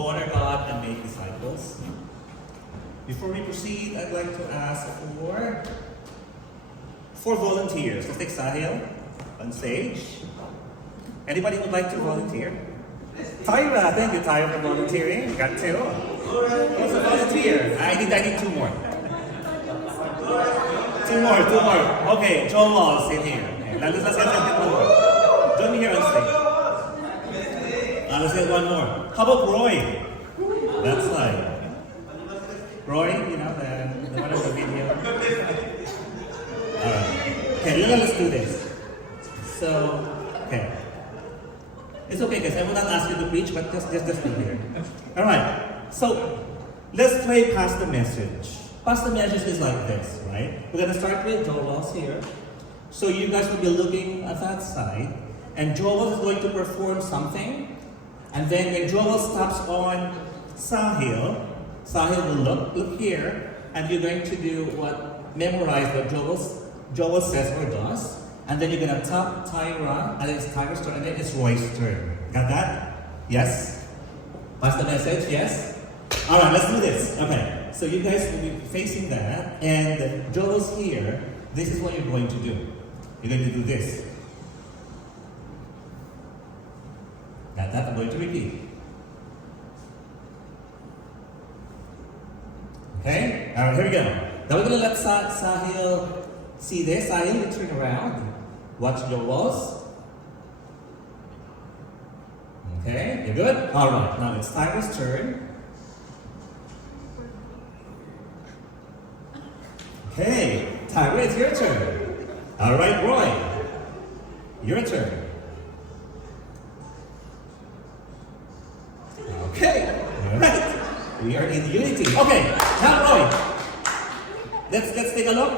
to honor God and make disciples. Before we proceed, I'd like to ask for volunteers. Let's take Sahil on stage. Anybody would like to volunteer? Tyra, thank you Tyra for volunteering. Got two. Who's a volunteer? I need two more. Two more. Okay, Joel Walls in here. Okay, let's get one more. Join me here on stage. Let's get one more. How about Roy? That's like Roy, you know, the one of the video. Alright. Okay, let's do this. So, okay. It's okay guys, I will not ask you to preach, but just be here. Alright. So, let's play Pass the Message. Pass the Message is like this, right? We're gonna start with Joel Walls here. So you guys will be looking at that side, and Joel is going to perform something, and then when Joel stops on Sahil will look here, and you're going to memorize what Joel says or does, and then you're gonna tap Tyra, and then it's Tyra's turn, and then it's Roy's turn. Got that? Yes? Pass the message, yes? Alright, let's do this. Okay. So you guys will be facing that, and Joel's here. This is what you're going to do. You're going to do this. That I'm going to repeat. Okay? Alright, here we go. Now we're going to let Sahil see this. Sahil, you turn around. Watch your walls. Okay, you're good? Alright, now it's Tyra's turn. Okay, Tyra, it's your turn. All right, Roy, your turn. Okay, all right. We are in unity. Okay, now Roy, let's take a look.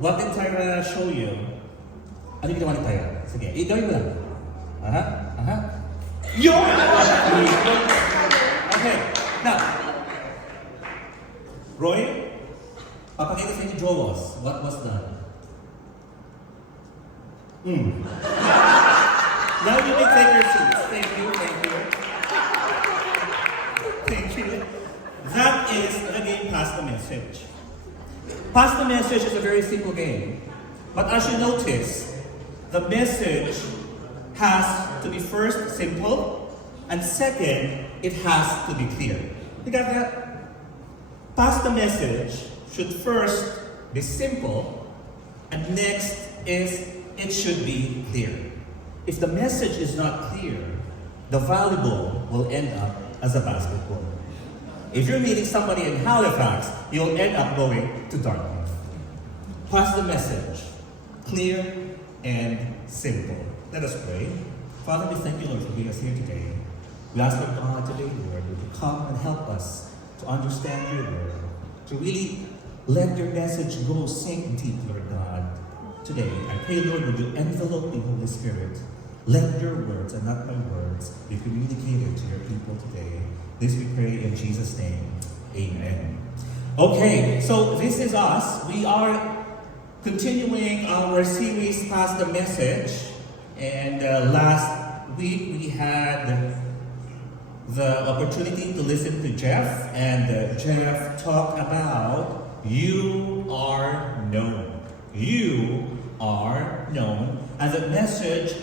What did Tyra show you? Ano ginawa ni Tyra? Sige, gawin mo lang. Yun! Okay, now, Roy, papakita sa inyo Joel, what was done? Now you may take your seats. Thank you. That is the game Pass the Message. Pass the Message is a very simple game. But as you notice, the message has to be first simple, and second, it has to be clear. You got that? Pass the Message should first be simple, and next is it should be clear. If the message is not clear, the valuable will end up as a basketball. If you're meeting somebody in Halifax, you'll end up going to Dartmouth. Pass the message, clear and simple. Let us pray. Father, we thank you, Lord, for being us here today. We ask, Lord God, today, Lord, would you come and help us to understand your word, to really let your message go sink deep, Lord God. Today, I pray, Lord, would you envelope the Holy Spirit. Let your words and not my words be communicated to your people today. This we pray in Jesus' name. Amen. Okay, so this is us. We are continuing our series, Pass the Message. And last week we had the opportunity to listen to Jeff. And Jeff talked about you are known. You are known. And the message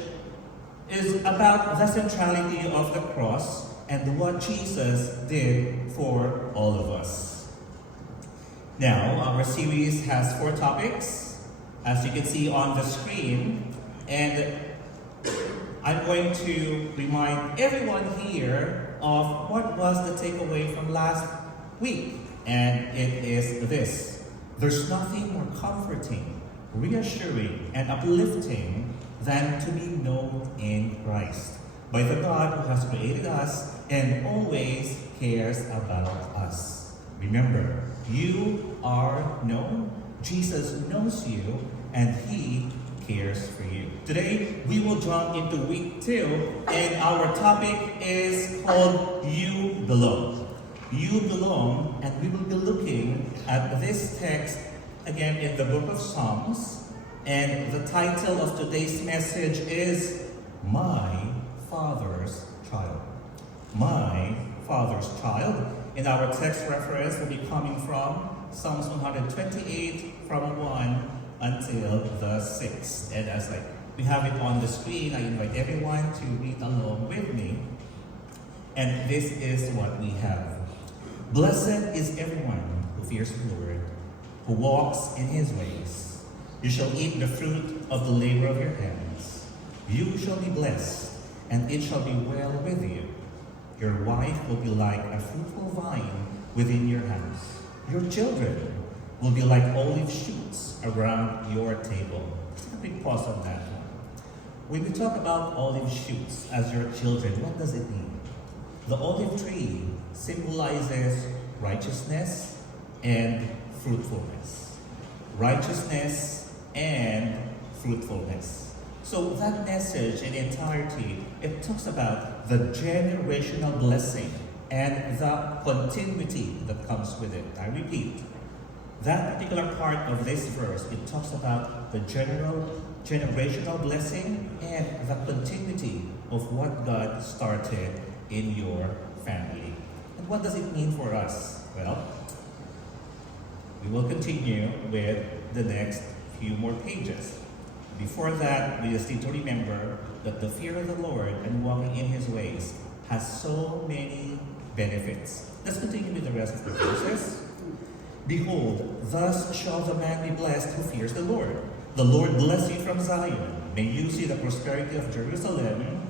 is about the centrality of the cross and what Jesus did for all of us. Now, our series has 4 topics, as you can see on the screen. And I'm going to remind everyone here of what was the takeaway from last week. And it is this: there's nothing more comforting, reassuring, and uplifting than to be known in Christ by the God who has created us and always cares about us. Remember, you are known. Jesus knows you, and He cares for you. Today, we will jump into week 2, and our topic is called You Belong. You belong, and we will be looking at this text again in the book of Psalms. And the title of today's message is My Father's Child. My father's child. And our text reference will be coming from Psalms 128 from 1 until the 6th. And as we have it on the screen, I invite everyone to read along with me. And this is what we have. Blessed is everyone who fears the Lord, who walks in his ways. You shall eat the fruit of the labor of your hands. You shall be blessed, and it shall be well with you. Your wife will be like a fruitful vine within your house. Your children will be like olive shoots around your table. Just a quick pause on that one. When we talk about olive shoots as your children, what does it mean? The olive tree symbolizes righteousness and fruitfulness. Righteousness and fruitfulness. So that message in entirety, it talks about the generational blessing and the continuity that comes with it. I repeat, that particular part of this verse, it talks about the generational blessing and the continuity of what God started in your family. And what does it mean for us? Well, we will continue with the next few more pages. Before that, we just need to remember that the fear of the Lord and walking in his ways has so many benefits. Let's continue with the rest of the verses. Behold, thus shall the man be blessed who fears the Lord. The Lord bless you from Zion. May you see the prosperity of Jerusalem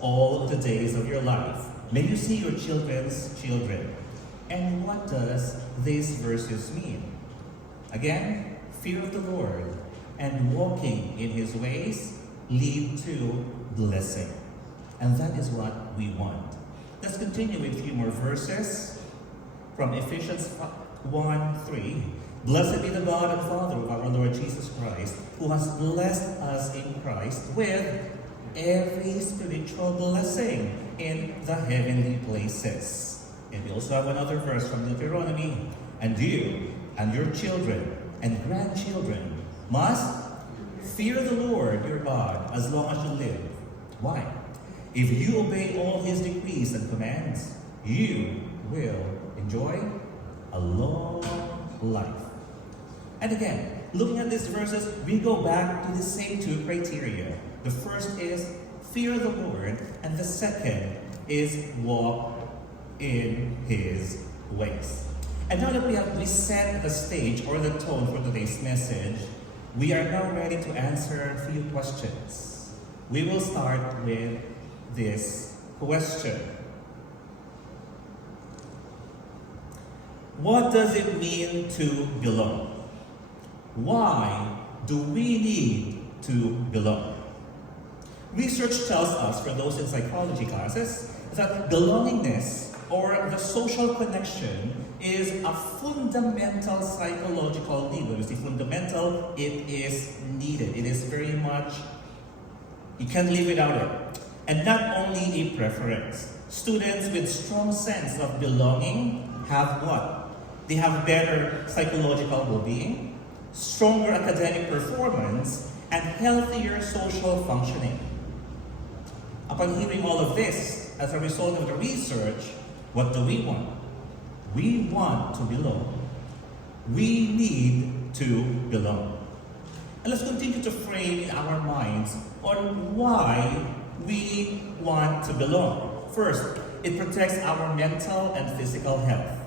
all the days of your life. May you see your children's children. And what does these verses mean? Again, fear of the Lord and walking in his ways lead to blessing. And that is what we want. Let's continue with a few more verses from Ephesians 1:3. Blessed be the God and Father of our Lord Jesus Christ, who has blessed us in Christ with every spiritual blessing in the heavenly places. And we also have another verse from Deuteronomy. And you and your children and grandchildren must fear the Lord your God as long as you live. Why? If you obey all his decrees and commands, you will enjoy a long life. And again, looking at these verses, we go back to the same two criteria. The first is fear the Lord, and the second is walk in his ways. And now that we set the stage or the tone for today's message, we are now ready to answer a few questions. We will start with this question. What does it mean to belong? Why do we need to belong? Research tells us, for those in psychology classes, that belongingness or the social connection is a fundamental psychological need. When we say fundamental, it is needed. It is very much, you can't live without it. And not only a preference. Students with strong sense of belonging have what? They have better psychological well-being, stronger academic performance, and healthier social functioning. Upon hearing all of this, as a result of the research, what do we want? We want to belong. We need to belong. And let's continue to frame in our minds on why we want to belong. First, it protects our mental and physical health,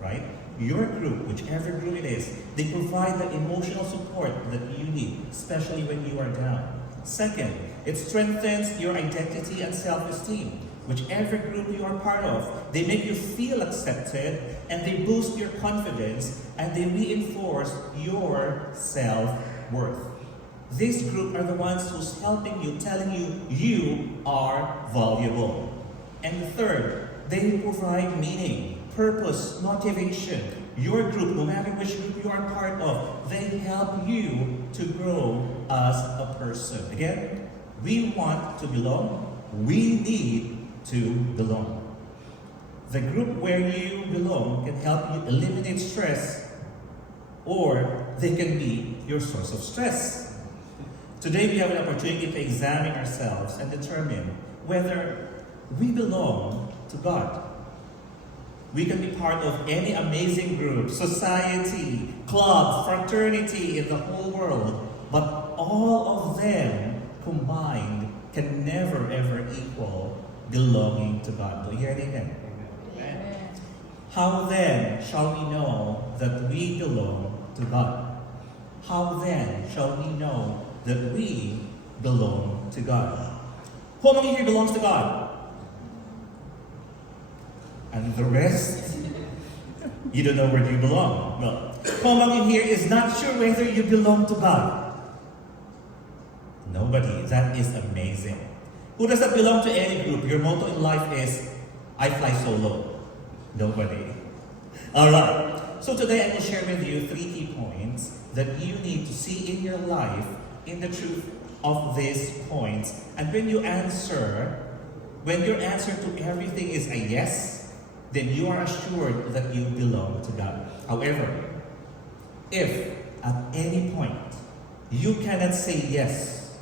right? Your group, whichever group it is, they provide the emotional support that you need, especially when you are down. Second, it strengthens your identity and self-esteem. Whichever group you are part of, they make you feel accepted, and they boost your confidence, and they reinforce your self-worth. This group are the ones who's helping you, telling you you are valuable. And third, they provide meaning, purpose, motivation. Your group, no matter which group you are part of, they help you to grow as a person. Again, we want to belong. We need to belong. The group where you belong can help you eliminate stress, or they can be your source of stress. Today we have an opportunity to examine ourselves and determine whether we belong to God. We can be part of any amazing group, society, club, fraternity in the whole world, but all of them combined can never ever equal belonging to God. Do you hear it? Amen? Amen. How then shall we know that we belong to God? How then shall we know that we belong to God? Who among you here belongs to God? And the rest? You don't know where you belong. Well, who among you here is not sure whether you belong to God? Nobody. That is amazing. Who does not belong to any group? Your motto in life is, I fly solo. Nobody. Alright. So today I will share with you 3 key points that you need to see in your life in the truth of these points. And when your answer to everything is a yes, then you are assured that you belong to God. However, if at any point you cannot say yes,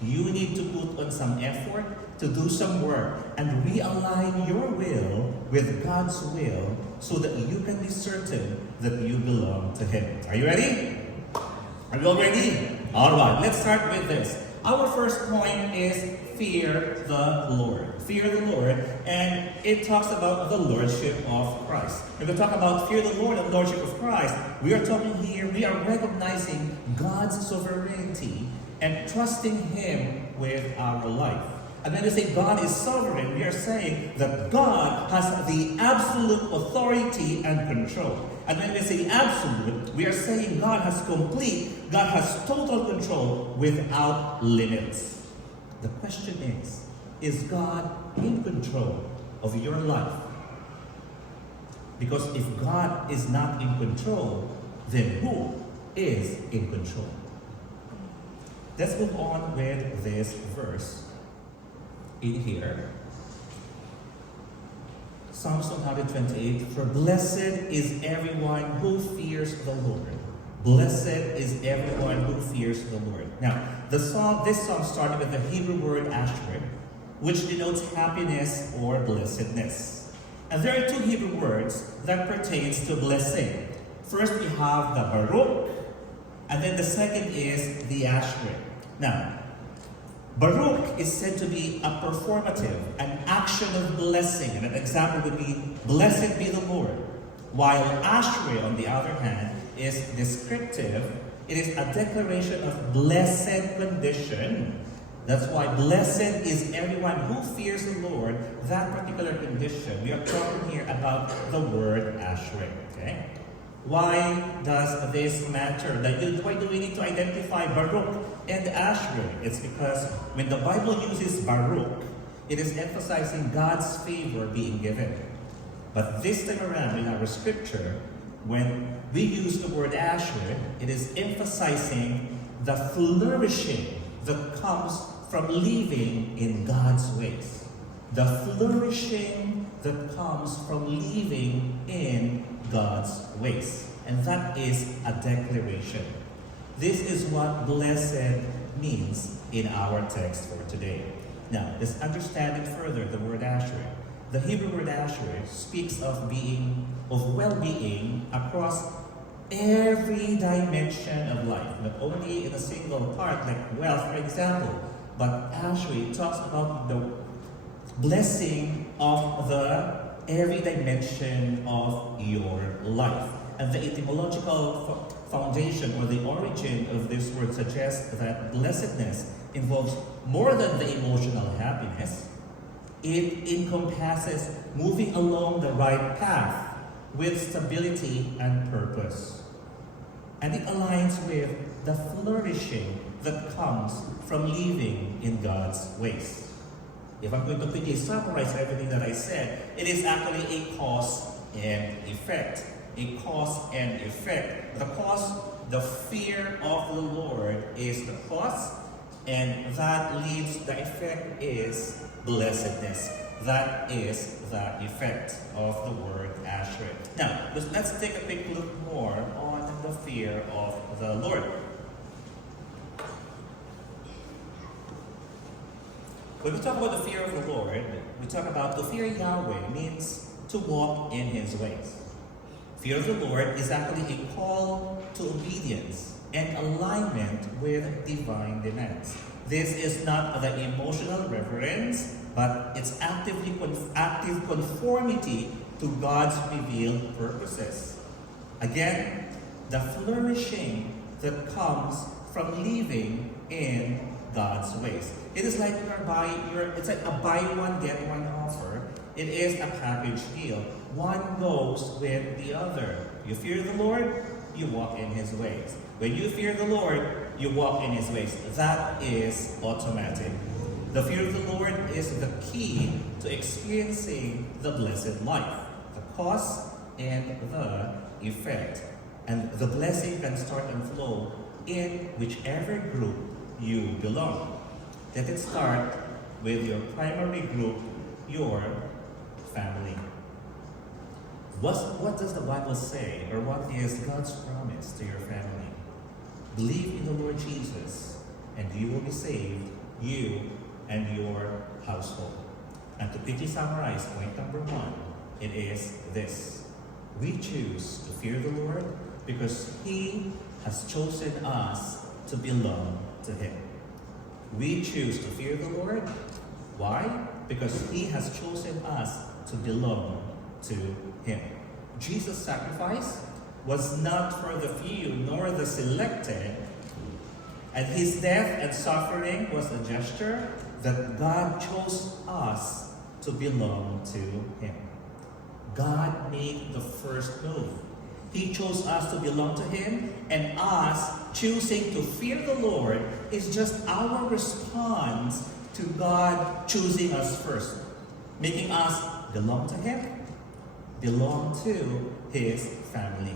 you need to put on some effort to do some work and realign your will with God's will so that you can be certain that you belong to Him. Are you ready? Are you all ready? Alright, let's start with this. Our first point is fear the Lord. Fear the Lord, and it talks about the Lordship of Christ. When we talk about fear the Lord and Lordship of Christ, we are talking here, we are recognizing God's sovereignty and trusting Him with our life. And when we say God is sovereign, we are saying that God has the absolute authority and control. And when we say absolute, we are saying God has total control without limits. The question is God in control of your life? Because if God is not in control, then who is in control? Let's move on with this verse in here. Psalms 128, for blessed is everyone who fears the Lord. Blessed is everyone who fears the Lord. Now, this psalm started with the Hebrew word asher, which denotes happiness or blessedness. And there are 2 Hebrew words that pertains to blessing. First, we have the Baruch, and then the second is the asher. Now, Baruch is said to be a performative, an action of blessing. And an example would be, blessed be the Lord. While Ashrei, on the other hand, is descriptive. It is a declaration of blessed condition. That's why blessed is everyone who fears the Lord, that particular condition. We are talking here about the word Ashrei. Okay? Why does this matter? Why do we need to identify Baruch and Ashrei? It's because when the Bible uses Baruch, it is emphasizing God's favor being given. But this time around in our scripture, when we use the word Ashrei, it is emphasizing the flourishing that comes from living in God's ways. The flourishing that comes from living in God's ways. And that is a declaration. This is what blessed means in our text for today. Now, let's understand it further, the word asher. The Hebrew word asher speaks of well-being across every dimension of life, not only in a single part like wealth, for example, but actually talks about the blessing of every dimension of your life. And the etymological foundation or the origin of this word suggests that blessedness involves more than the emotional happiness. It encompasses moving along the right path with stability and purpose. And it aligns with the flourishing that comes from living in God's ways. If I'm going to quickly summarize everything that I said, it is actually a cause and effect. A cause and effect. The cause, the fear of the Lord is the cause, and that leads, the effect is blessedness. That is the effect of the word Asher. Now, let's take a quick look more on the fear of the Lord. When we talk about the fear of the Lord, we talk about the fear of Yahweh means to walk in his ways. Fear of the Lord is actually a call to obedience and alignment with divine demands. This is not the emotional reverence, but it's active conformity to God's revealed purposes. Again, the flourishing that comes from living in God's ways. It is like it's like a buy one, get one offer. It is a package deal. One goes with the other. You fear the Lord, you walk in his ways. When you fear the Lord, you walk in his ways. That is automatic. The fear of the Lord is the key to experiencing the blessed life, the cause and the effect. And the blessing can start and flow in whichever group you belong. Let it start with your primary group, your family. What does the Bible say, or what is God's promise to your family? Believe in the Lord Jesus, and you will be saved, you and your household. And to quickly summarize point number 1, it is this: we choose to fear the Lord because He has chosen us to belong to Him. We choose to fear the Lord. Why? Because He has chosen us to belong to Him. Jesus' sacrifice was not for the few nor the selected, and His death and suffering was a gesture that God chose us to belong to Him. God made the first move. He chose us to belong to Him, and us choosing to fear the Lord is just our response to God choosing us first, making us belong to Him, belong to His family.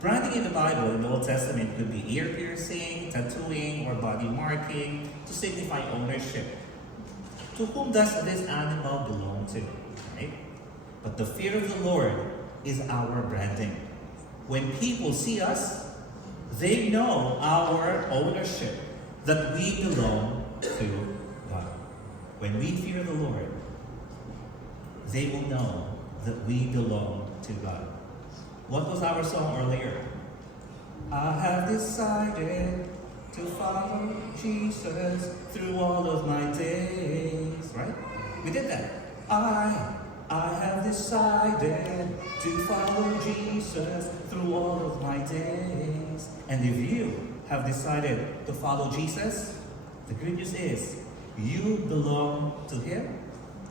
Branding in the Bible in the Old Testament could be ear piercing, tattooing, or body marking to signify ownership. To whom does this animal belong to? Right? But the fear of the Lord is our branding. When people see us, they know our ownership, that we belong to God. When we fear the Lord, they will know that we belong to God. What was our song earlier? I have decided to follow Jesus through all of my days. Right? We did that. I have decided to follow Jesus through all of my days. And if you have decided to follow Jesus, the good news is you belong to Him.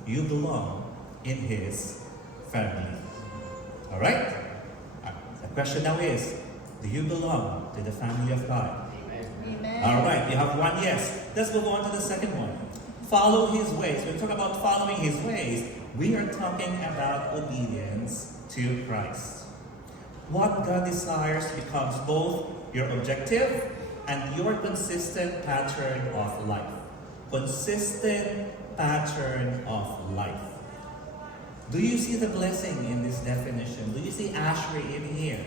You belong in His family. All right? The question now is, do you belong to the family of God? Amen. All right, you have one yes. Let's move on to the second one. Follow His ways. When we talk about following His ways, we are talking about obedience to Christ. What God desires becomes both your objective and your consistent pattern of life. Consistent pattern of life. Do you see the blessing in this definition? Do you see Ashray in here?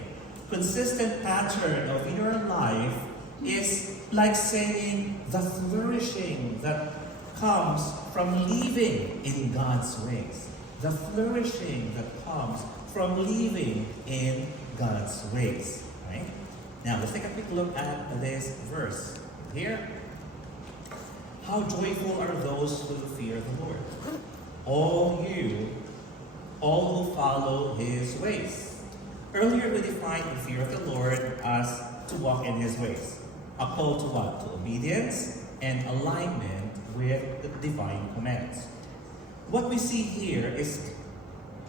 Consistent pattern of your life is like saying the flourishing that comes from living in God's ways. The flourishing that comes from living in God's ways. Right? Now let's take a quick look at this verse here. How joyful are those who fear the Lord, all who follow His ways. Earlier we defined the fear of the Lord as to walk in His ways. A call to what? To obedience and alignment with the divine commands. What we see here is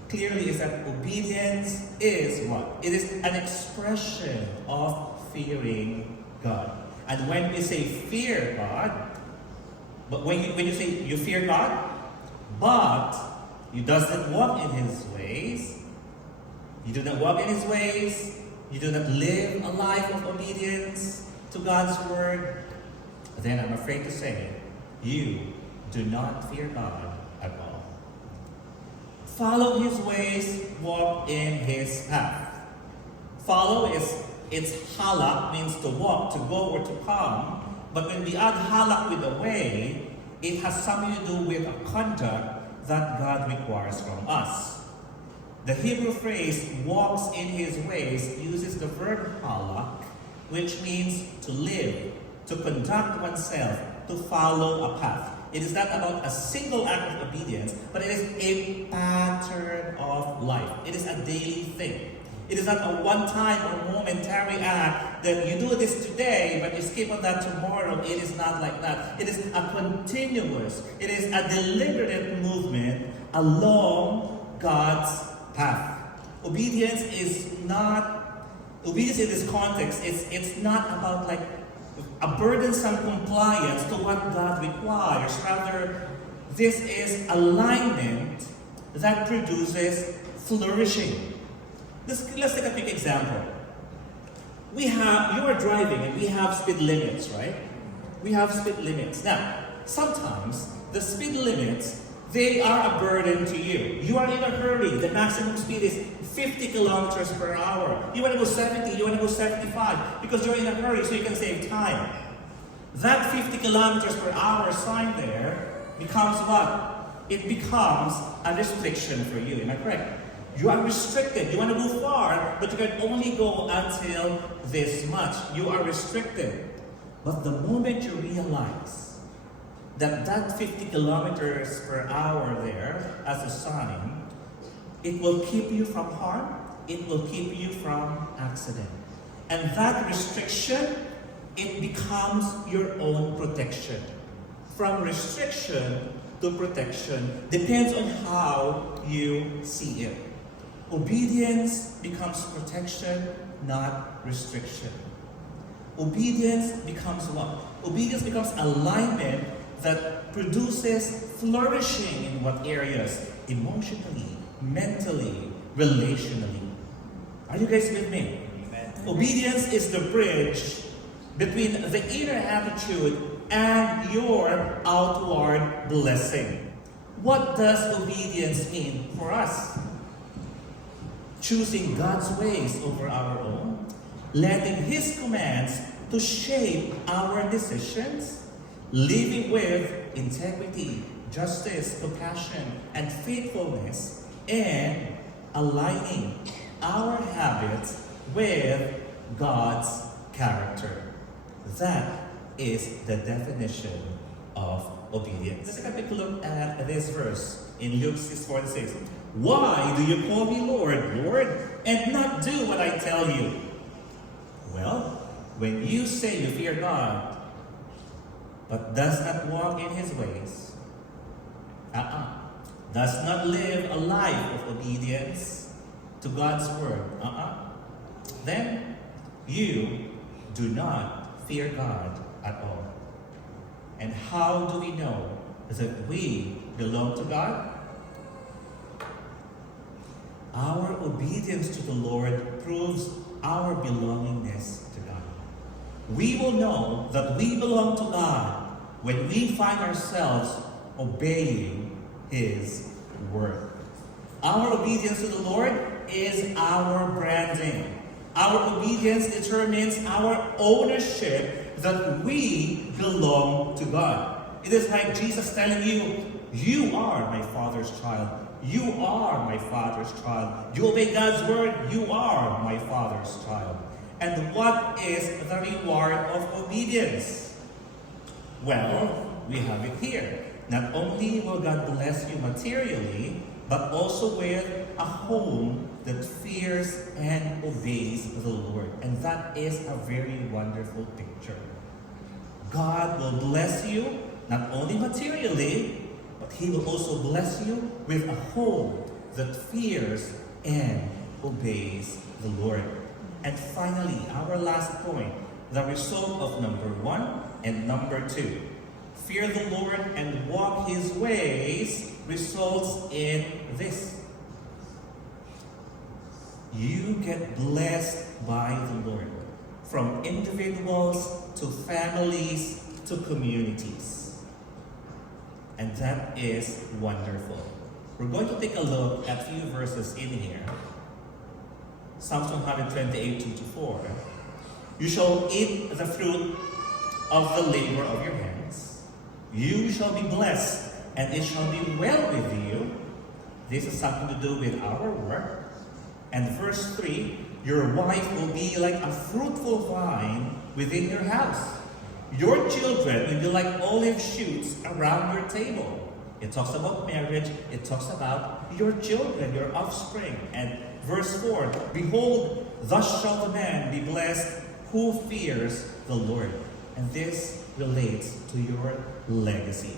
clearly is that obedience is what? It is an expression of fearing God. And when we say fear God, but when you say you fear God, but you doesn't walk in His ways, you do not walk in His ways, you do not live a life of obedience to God's word, then I'm afraid to say, you do not fear God at all. Follow His ways, walk in His path. Follow it's halak, means to walk, to go or to come. But when we add halak with a way, it has something to do with a conduct that God requires from us. The Hebrew phrase walks in his ways uses the verb halak, which means to live, to conduct oneself, to follow a path. It is not about a single act of obedience, but it is a pattern of life. It is a daily thing. It is not a one-time or momentary act that you do this today, but you skip on that tomorrow. It is not like that. It is a continuous, it is a deliberate movement along God's path. Obedience in this context, it's not about like a burdensome compliance to what God requires. Rather, this is alignment that produces flourishing. Let's take a quick example. You are driving and we have speed limits, right? We have speed limits. Now, sometimes the speed limits, they are a burden to you. You are in a hurry. The maximum speed is 50 kilometers per hour. You want to go 70, you want to go 75 because you're in a hurry so you can save time. That 50 kilometers per hour sign there becomes what? It becomes a restriction for you. Am I correct? You are restricted. You want to go far, but you can only go until this much. You are restricted. But the moment you realize that 50 kilometers per hour there as a sign, it will keep you from harm, it will keep you from accident. And that restriction, it becomes your own protection. From restriction to protection depends on how you see it. Obedience becomes protection, not restriction. Obedience becomes what? Obedience becomes alignment that produces flourishing in what areas? Emotionally, mentally, relationally. Are you guys with me? Amen. Obedience is the bridge between the inner attitude and your outward blessing. What does obedience mean for us? Choosing God's ways over our own, letting His commands to shape our decisions, living with integrity, justice, compassion, and faithfulness, and aligning our habits with God's character. That is the definition of obedience. Let's take a quick look at this verse in Luke 6:46. Why do you call me Lord, Lord, and not do what I tell you? Well, when you say you fear God, but does not walk in His ways, does not live a life of obedience to God's word, then you do not fear God at all. And how do we know that we belong to God? Our obedience to the Lord proves our belongingness to God. We will know that we belong to God when we find ourselves obeying His word. Our obedience to the Lord is our branding. Our obedience determines our ownership that we belong to God. It is like Jesus telling you, you are my Father's child. You are my Father's child. You obey God's word, you are my Father's child. And what is the reward of obedience? Well, we have it here. Not only will God bless you materially, but also with a home that fears and obeys the Lord. And that is a very wonderful picture. God will bless you not only materially, but He will also bless you with a home that fears and obeys the Lord. And finally, our last point, the result of number 1 and number 2. Fear the Lord and walk His ways results in this. You get blessed by the Lord, from individuals to families to communities. And that is wonderful. We're going to take a look at a few verses in here. Psalms 128, 2-4. You shall eat the fruit of the labor of your hands. You shall be blessed, and it shall be well with you. This is something to do with our work. And verse 3, your wife will be like a fruitful vine within your house. Your children will be like olive shoots around your table. It talks about marriage. It talks about your children, your offspring. And verse 4, behold, thus shall the man be blessed who fears the Lord. And this relates to your legacy.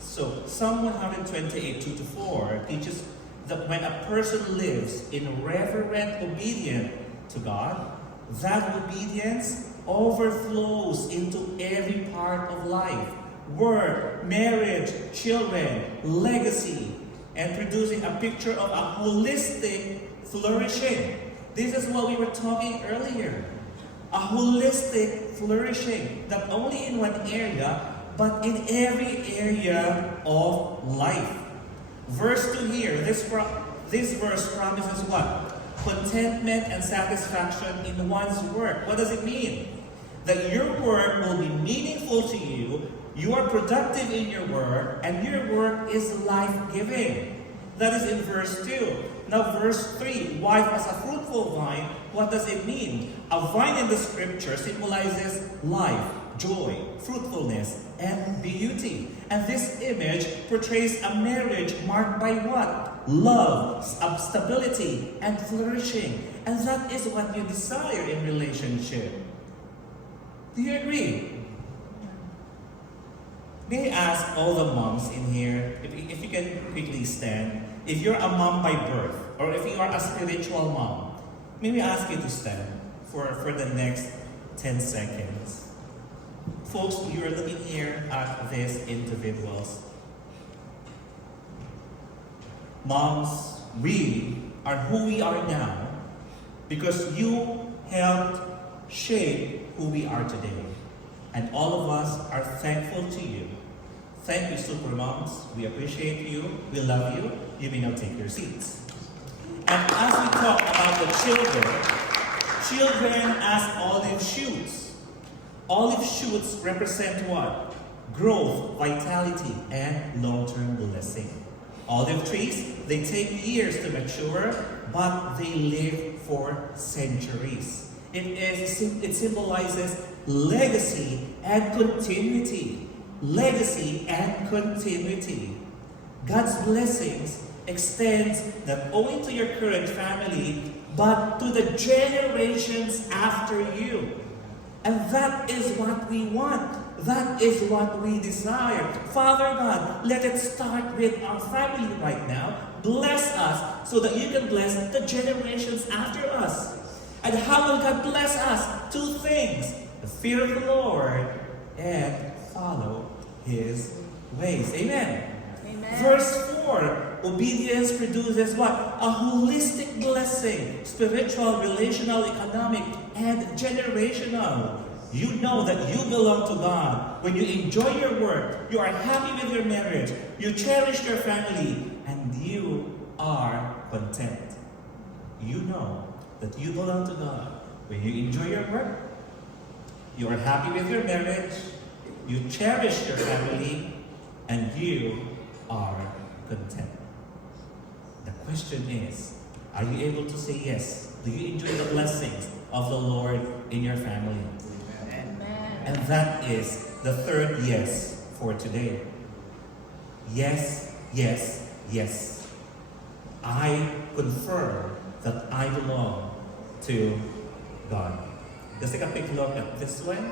So Psalm 128, 2-4 teaches that when a person lives in reverent obedience to God, that obedience overflows into every part of life. Work, marriage, children, legacy, and producing a picture of a holistic flourishing. This is what we were talking earlier. A holistic flourishing, not only in one area, but in every area of life. Verse 2 here, this verse promises what? Contentment and satisfaction in one's work. What does it mean? That your work will be meaningful to you, you are productive in your work, and your work is life-giving. That is in verse 2. Now verse 3, wife as a fruitful vine, what does it mean? A vine in the scripture symbolizes life, joy, fruitfulness, and beauty. And this image portrays a marriage marked by what? Love, stability, and flourishing. And that is what you desire in relationship. Do you agree? May I ask all the moms in here, if you can quickly stand, if you're a mom by birth, or if you are a spiritual mom, may we ask you to stand for the next 10 seconds. Folks, you are looking here at these individuals. Moms, we are who we are now because you helped shape who we are today. And all of us are thankful to you. Thank you, Super Moms. We appreciate you. We love you. You may now take your seats. And as we talk about the children as olive shoots. Olive shoots represent what? Growth, vitality, and long-term blessing. Olive trees, they take years to mature, but they live for centuries. It symbolizes legacy and continuity. Legacy and continuity. God's blessings extends not only to your current family, but to the generations after you. And that is what we want. That is what we desire. Father God, let it start with our family right now. Bless us so that you can bless the generations after us. And how will God bless us? Two things. The fear of the Lord and follow His ways. Amen. Amen. Verse 4, obedience produces what? A holistic blessing. Spiritual, relational, economic, and generational. You know that you belong to God. When you enjoy your work, you are happy with your marriage, you cherish your family, and you are content. You know that you belong to God. When you enjoy your work, you are happy with your marriage, you cherish your family, and you are content. The question is, are you able to say yes? Do you enjoy the blessings of the Lord in your family? And that is the third yes for today. Yes, yes, yes. I confirm that I belong to God. Let's take a quick look at this one.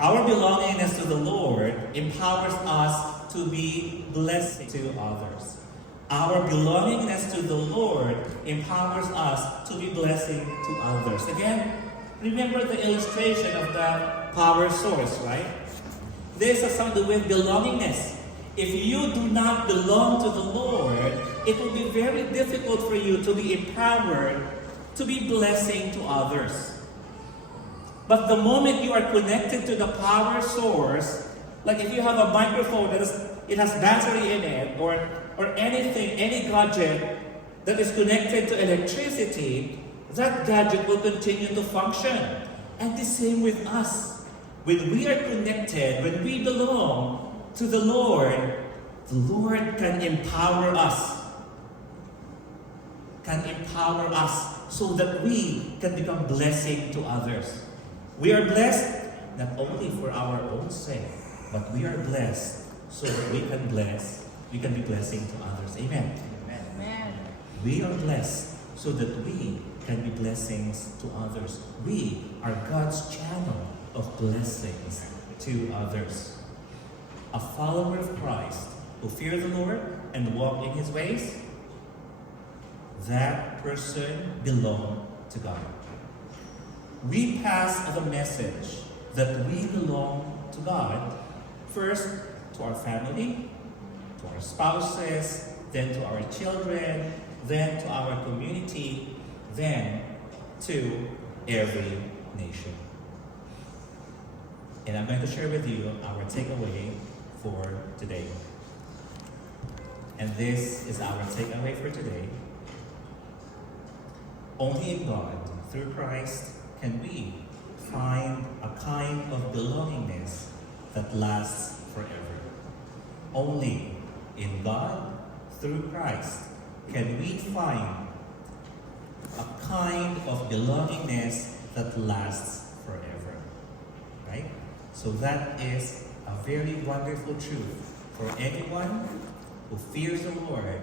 Our belongingness to the Lord empowers us to be blessing to others. Our belongingness to the Lord empowers us to be blessing to others. Again, remember the illustration of the power source, right? This has something to do with belongingness. If you do not belong to the Lord, it will be very difficult for you to be empowered to be blessing to others. But the moment you are connected to the power source, like if you have a microphone that it has battery in it, or anything, any gadget that is connected to electricity, that gadget will continue to function. And the same with us. When we are connected, when we belong to the Lord, The Lord can empower us. So that we can become blessing to others. We are blessed not only for our own sake, but we are blessed so that we can be blessing to others. Amen. Amen. We are blessed so that we can be blessings to others. We are God's channel of blessings to others. A follower of Christ who fears the Lord and walk in His ways, that person belongs to God. We pass the message that we belong to God first to our family, to our spouses, then to our children, then to our community, then to every nation. And I'm going to share with you our takeaway for today. And this is our takeaway for today. Only in God, through Christ, can we find a kind of belongingness that lasts forever. Only in God, through Christ, can we find a kind of belongingness that lasts forever. Right? So that is a very wonderful truth for anyone who fears the Lord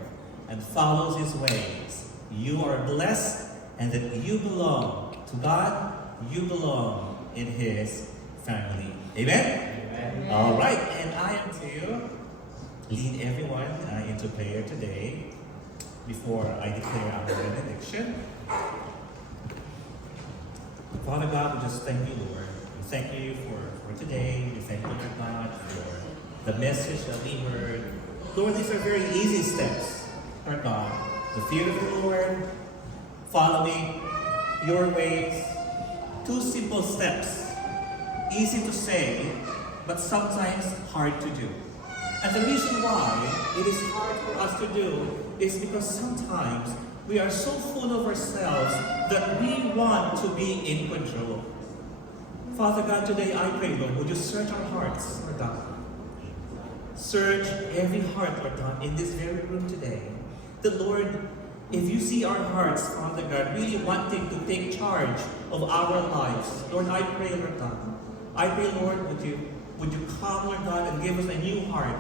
and follows His ways. You are blessed, and that you belong to God, you belong in His family. Amen? Amen. All right, and I am to lead everyone into prayer today before I declare our benediction. Father God, we just thank you, Lord. We thank you for today. We thank you, Lord God, for the message that we heard. Lord, these are very easy steps, Lord God. The fear of the Lord, following your ways. 2 simple steps. Easy to say, but sometimes hard to do. And the reason why it is hard for us to do is because sometimes we are so full of ourselves that we want to be in control. Father God, today I pray, Lord, would you search our hearts, Lord God. Search every heart, Lord God, in this very room today. The Lord, if you see our hearts, Father God, really wanting to take charge of our lives, Lord, I pray, Lord God. I pray, Lord, would you come, Lord God, and give us a new heart.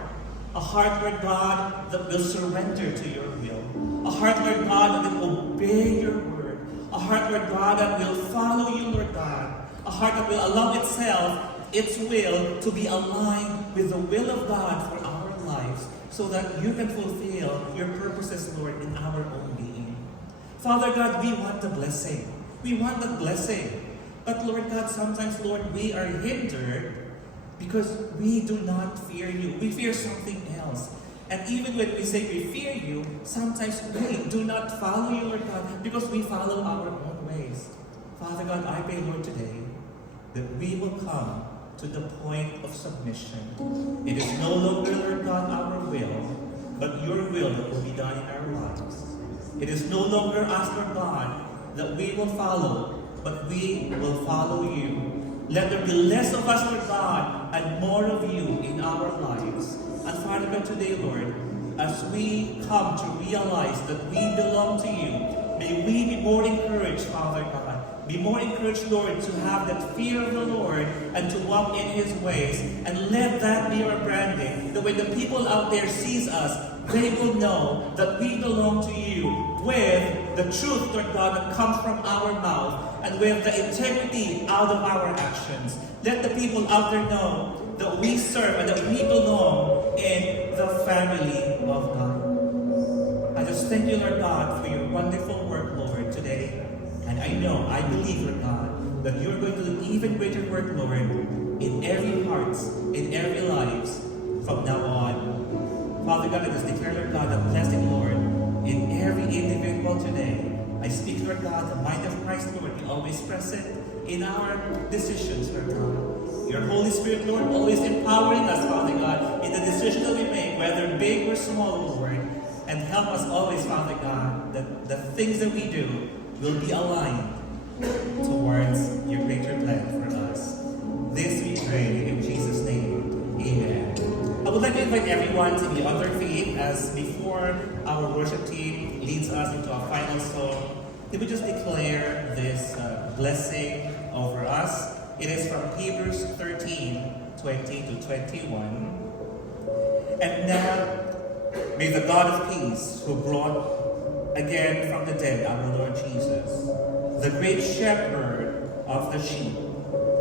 A heart, Lord God, that will surrender to your will. A heart, Lord God, that will obey your word. A heart, Lord God, that will follow you, Lord God. A heart that will allow its will, to be aligned with the will of God for our lives, so that you can fulfill your purposes, Lord, in our own being. Father God, we want the blessing. We want the blessing. But Lord God, sometimes, Lord, we are hindered because we do not fear you. We fear something else. And even when we say we fear you, sometimes we do not follow you, Lord God, because we follow our own ways. Father God, I pray, Lord, today that we will come to the point of submission. It is no longer, Lord God, our will, but your will that will be done in our lives. It is no longer us, Lord God, that we will follow, but we will follow you. Let there be less of us, Lord God, and more of you in our lives. And Father God, today, Lord, as we come to realize that we belong to you, may we be more encouraged, Father God. Be more encouraged, Lord, to have that fear of the Lord and to walk in His ways. And let that be our branding. That when the people out there sees us, they will know that we belong to you with the truth, Lord God, that comes from our mouth and with the integrity out of our actions. Let the people out there know that we serve and that we belong in the family of God. I just thank you, Lord God, for your wonderful work, Lord, today. And I believe, Lord God, that you're going to do even greater work, Lord, in every heart, in every lives from now on. Father God, I just declare, Lord God, the blessing, Lord, in every individual today. I speak, Lord God, the mind of Christ, Lord, be always present in our decisions, Lord God. Your Holy Spirit, Lord, always empowering us, Father God, in the decisions that we make, whether big or small, Lord. And help us always, Father God, that the things that we do will be aligned towards your greater plan for us. This we pray in Jesus' name. Amen. I would like to invite invite everyone to be on their feet as before our worship team leads us into our final song. Can we just declare this blessing over us? It is from Hebrews 13:20-21. And now, may the God of peace, who brought again from the dead our Lord Jesus, the great shepherd of the sheep,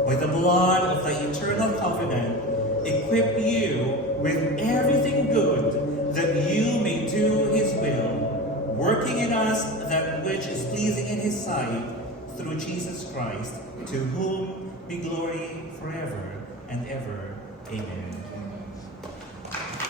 by the blood of the eternal covenant, equip you with everything good, that you may do his will, working in us that which is pleasing in his sight, through Jesus Christ, to whom be glory forever and ever. Amen.